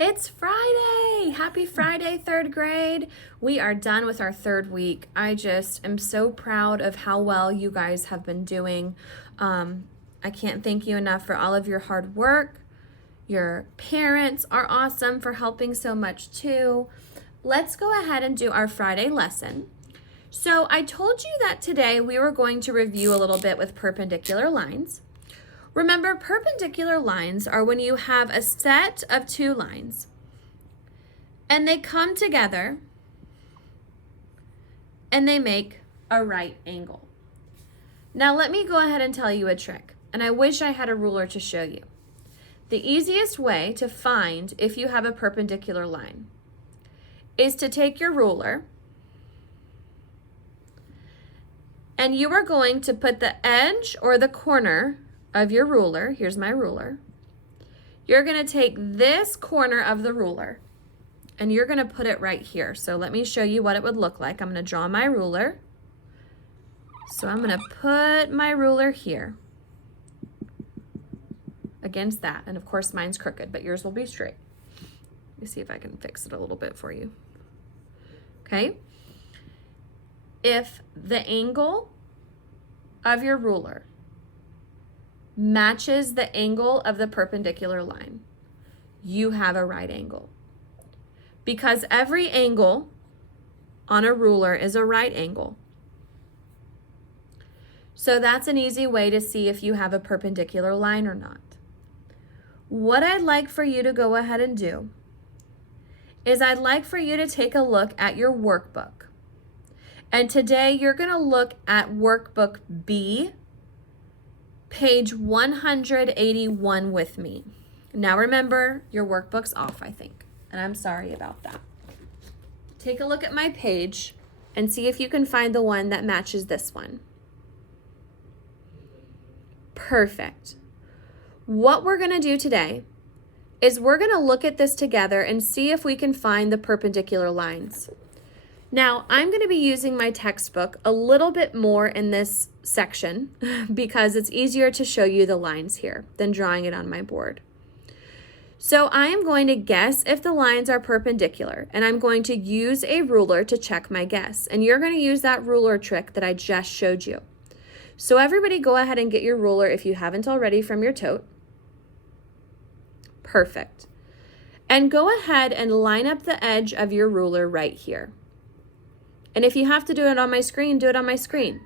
It's Friday. Happy Friday, third grade. We are done with our third week. I just am so proud of how well you guys have been doing. I can't thank you enough for all of your hard work. Your parents are awesome for helping so much too. Let's go ahead and do our Friday lesson. So I told you that today we were going to review a little bit with perpendicular lines. Remember, perpendicular lines are when you have a set of two lines and they come together and they make a right angle. Now let me go ahead and tell you a trick, and I wish I had a ruler to show you. The easiest way to find if you have a perpendicular line is to take your ruler and you are going to put the edge or the corner of your ruler, here's my ruler, you're going to take this corner of the ruler and you're going to put it right here. So let me show you what it would look like. I'm going to draw my ruler. So I'm going to put my ruler here against that. And of course mine's crooked, but yours will be straight. Let me see if I can fix it a little bit for you. Okay. If the angle of your ruler matches the angle of the perpendicular line, you have a right angle. Because every angle on a ruler is a right angle. So that's an easy way to see if you have a perpendicular line or not. What I'd like for you to go ahead and do is I'd like for you to take a look at your workbook. And today you're going to look at workbook B, page 181 with me. Now remember, your workbook's off, I think, and I'm sorry about that. Take a look at my page and see if you can find the one that matches this one. Perfect. What we're going to do today is we're going to look at this together and see if we can find the perpendicular lines. Now, I'm going to be using my textbook a little bit more in this section because it's easier to show you the lines here than drawing it on my board. So I am going to guess if the lines are perpendicular, and I'm going to use a ruler to check my guess. And you're going to use that ruler trick that I just showed you. So everybody go ahead and get your ruler if you haven't already from your tote. Perfect. And go ahead and line up the edge of your ruler right here. And if you have to do it on my screen, do it on my screen.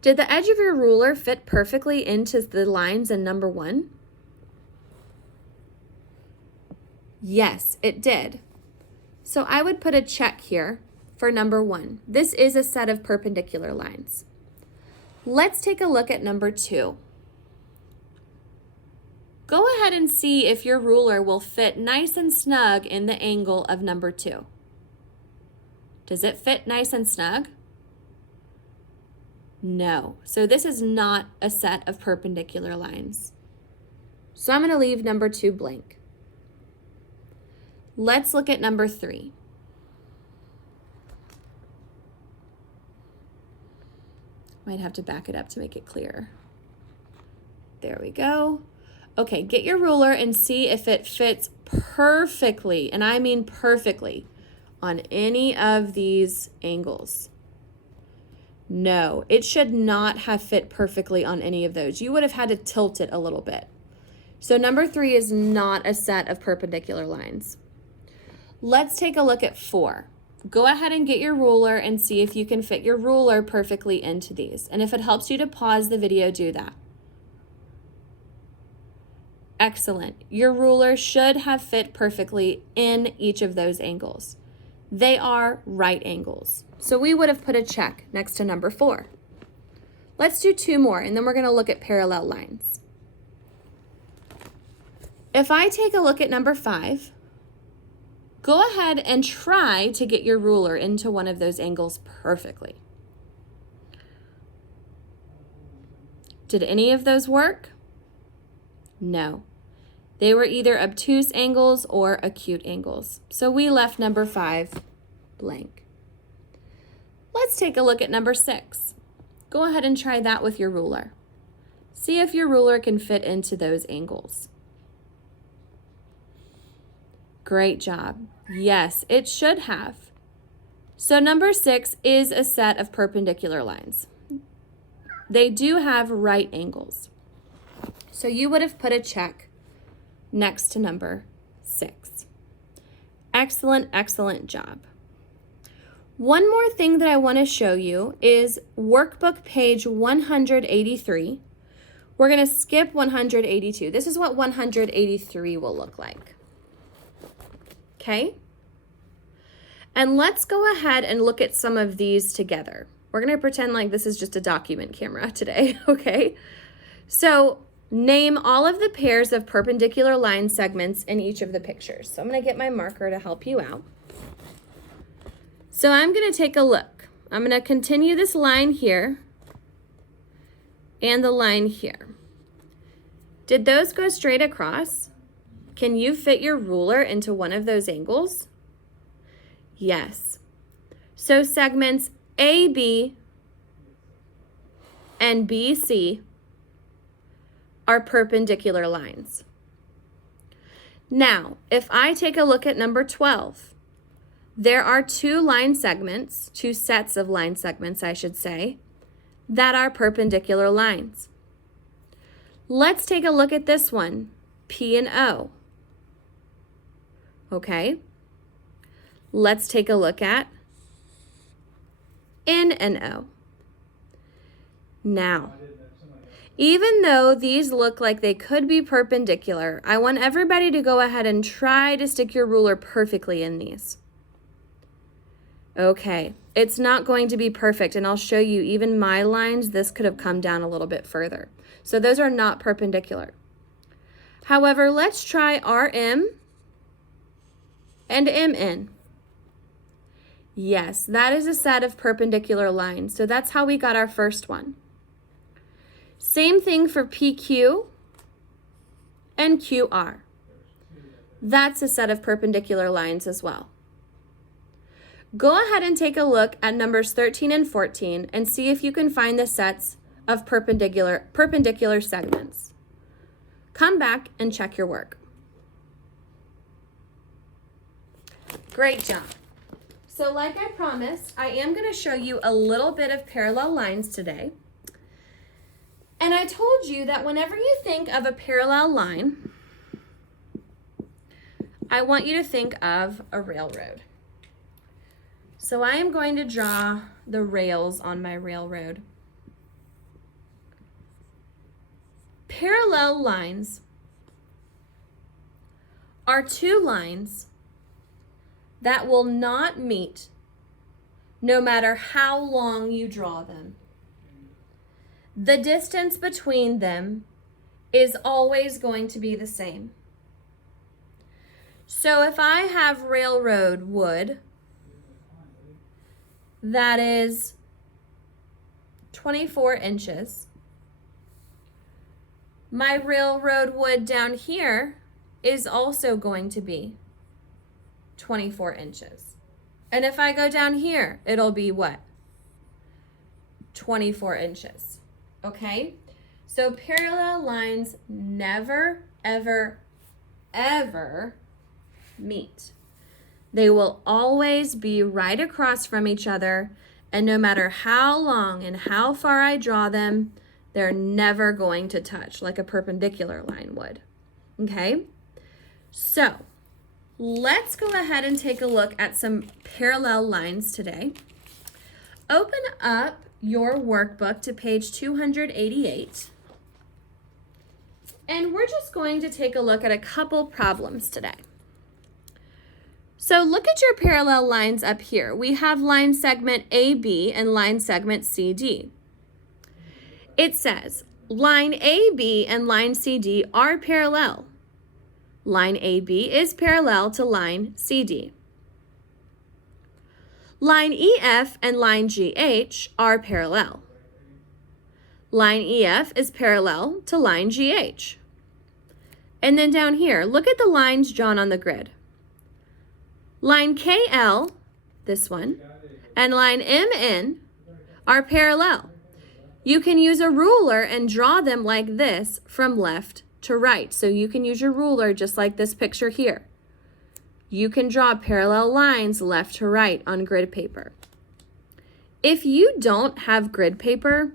Did the edge of your ruler fit perfectly into the lines in number 1? Yes, it did. So I would put a check here for number 1. This is a set of perpendicular lines. Let's take a look at number 2. Go ahead and see if your ruler will fit nice and snug in the angle of number 2. Does it fit nice and snug? No. So this is not a set of perpendicular lines. So I'm going to leave number 2 blank. Let's look at number 3. Might have to back it up to make it clearer. There we go. Okay, get your ruler and see if it fits perfectly, and I mean perfectly, on any of these angles. No, it should not have fit perfectly on any of those. You would have had to tilt it a little bit. So number 3 is not a set of perpendicular lines. Let's take a look at 4. Go ahead and get your ruler and see if you can fit your ruler perfectly into these. And if it helps you to pause the video, do that. Excellent. Your ruler should have fit perfectly in each of those angles. They are right angles. So we would have put a check next to number 4. Let's do 2 more, and then we're going to look at parallel lines. If I take a look at number 5, go ahead and try to get your ruler into one of those angles perfectly. Did any of those work? No. They were either obtuse angles or acute angles. So we left number 5 blank. Let's take a look at number 6. Go ahead and try that with your ruler. See if your ruler can fit into those angles. Great job. Yes, it should have. So number 6 is a set of perpendicular lines. They do have right angles. So you would have put a check next to number 6. Excellent, excellent job. One more thing that I want to show you is workbook page 183. We're going to skip 182. This is what 183 will look like. Okay? And let's go ahead and look at some of these together. We're going to pretend like this is just a document camera today, okay? So name all of the pairs of perpendicular line segments in each of the pictures. So I'm going to get my marker to help you out. So I'm going to take a look. I'm going to continue this line here and the line here. Did those go straight across? Can you fit your ruler into one of those angles? Yes. So segments AB and BC are perpendicular lines. Now, if I take a look at number 12, there are two sets of line segments, I should say, that are perpendicular lines. Let's take a look at this one, P and O. Okay? Let's take a look at N and O. Now, even though these look like they could be perpendicular, I want everybody to go ahead and try to stick your ruler perfectly in these. Okay, it's not going to be perfect, and I'll show you even my lines, this could have come down a little bit further. So those are not perpendicular. However, let's try RM and MN. Yes, that is a set of perpendicular lines, so that's how we got our first one. Same thing for PQ and QR. That's a set of perpendicular lines as well. Go ahead and take a look at numbers 13 and 14 and see if you can find the sets of perpendicular segments. Come back and check your work. Great job. So like I promised, I am going to show you a little bit of parallel lines today. And I told you that whenever you think of a parallel line, I want you to think of a railroad. So I am going to draw the rails on my railroad. Parallel lines are two lines that will not meet no matter how long you draw them. The distance between them is always going to be the same. So if I have railroad wood that is 24 inches, my railroad wood down here is also going to be 24 inches. And if I go down here, it'll be what? 24 inches. Okay? So parallel lines never, ever, ever meet. They will always be right across from each other, and no matter how long and how far I draw them, they're never going to touch like a perpendicular line would. Okay? So, let's go ahead and take a look at some parallel lines today. Open up your workbook to page 288. And we're just going to take a look at a couple problems today. So look at your parallel lines up here. We have line segment AB and line segment CD. It says line AB and line CD are parallel. Line AB is parallel to line CD. Line EF and line GH are parallel. Line EF is parallel to line GH. And then down here, look at the lines drawn on the grid. Line KL, this one, and line MN are parallel. You can use a ruler and draw them like this from left to right. So you can use your ruler just like this picture here. You can draw parallel lines left to right on grid paper. If you don't have grid paper,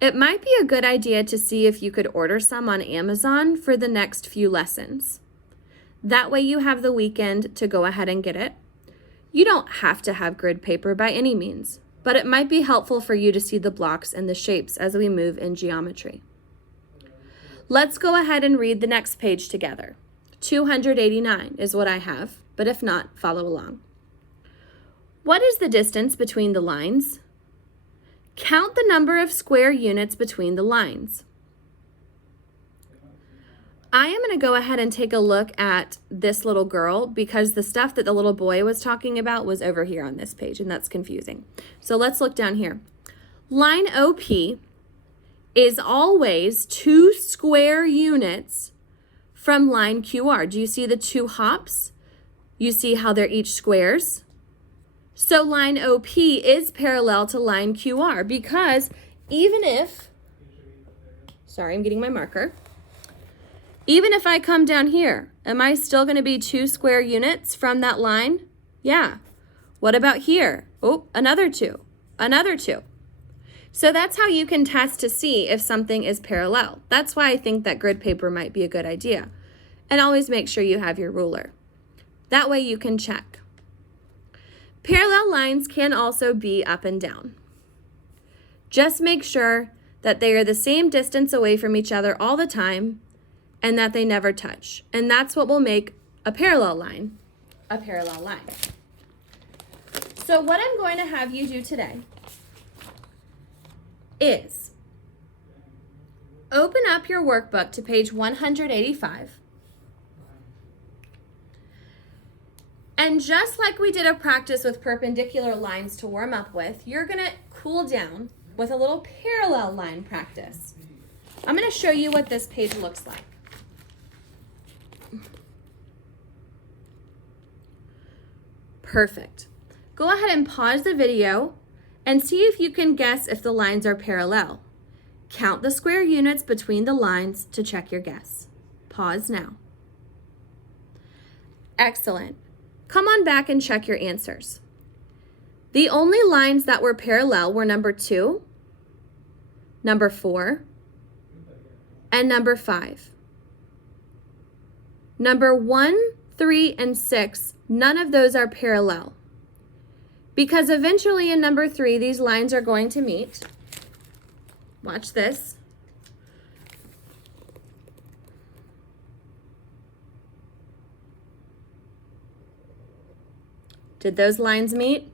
it might be a good idea to see if you could order some on Amazon for the next few lessons. That way you have the weekend to go ahead and get it. You don't have to have grid paper by any means, but it might be helpful for you to see the blocks and the shapes as we move in geometry. Let's go ahead and read the next page together. 289 is what I have, but if not, follow along. What is the distance between the lines? Count the number of square units between the lines. I am going to go ahead and take a look at this little girl because the stuff that the little boy was talking about was over here on this page, and that's confusing. So let's look down here. Line OP is always 2 square units from line QR. Do you see the 2 hops? You see how they're each squares? So line OP is parallel to line QR because even if, sorry, I'm getting my marker. Even if I come down here, am I still going to be 2 square units from that line? Yeah. What about here? Oh, another 2, another 2. So that's how you can test to see if something is parallel. That's why I think that grid paper might be a good idea. And always make sure you have your ruler. That way you can check. Parallel lines can also be up and down. Just make sure that they are the same distance away from each other all the time and that they never touch. And that's what will make a parallel line a parallel line. So what I'm going to have you do today is open up your workbook to page 185. And just like we did a practice with perpendicular lines to warm up with, you're going to cool down with a little parallel line practice. I'm going to show you what this page looks like. Perfect. Go ahead and pause the video and see if you can guess if the lines are parallel. Count the square units between the lines to check your guess. Pause now. Excellent. Come on back and check your answers. The only lines that were parallel were number 2, number 4, and number 5. Number 1, 3, and 6, none of those are parallel. Because eventually in number 3, these lines are going to meet. Watch this. Did those lines meet?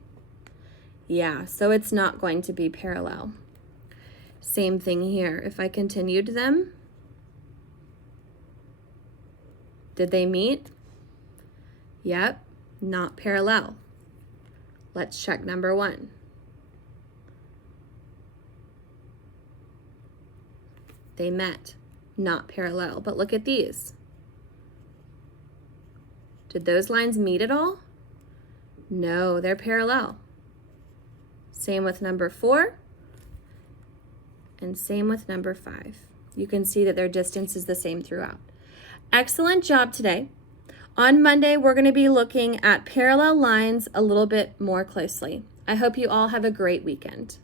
Yeah, so it's not going to be parallel. Same thing here. If I continued them, did they meet? Yep, not parallel. Let's check number 1. They met, not parallel. But look at these. Did those lines meet at all? No, they're parallel. Same with number 4, and same with number 5. You can see that their distance is the same throughout. Excellent job today. On Monday, we're going to be looking at parallel lines a little bit more closely. I hope you all have a great weekend.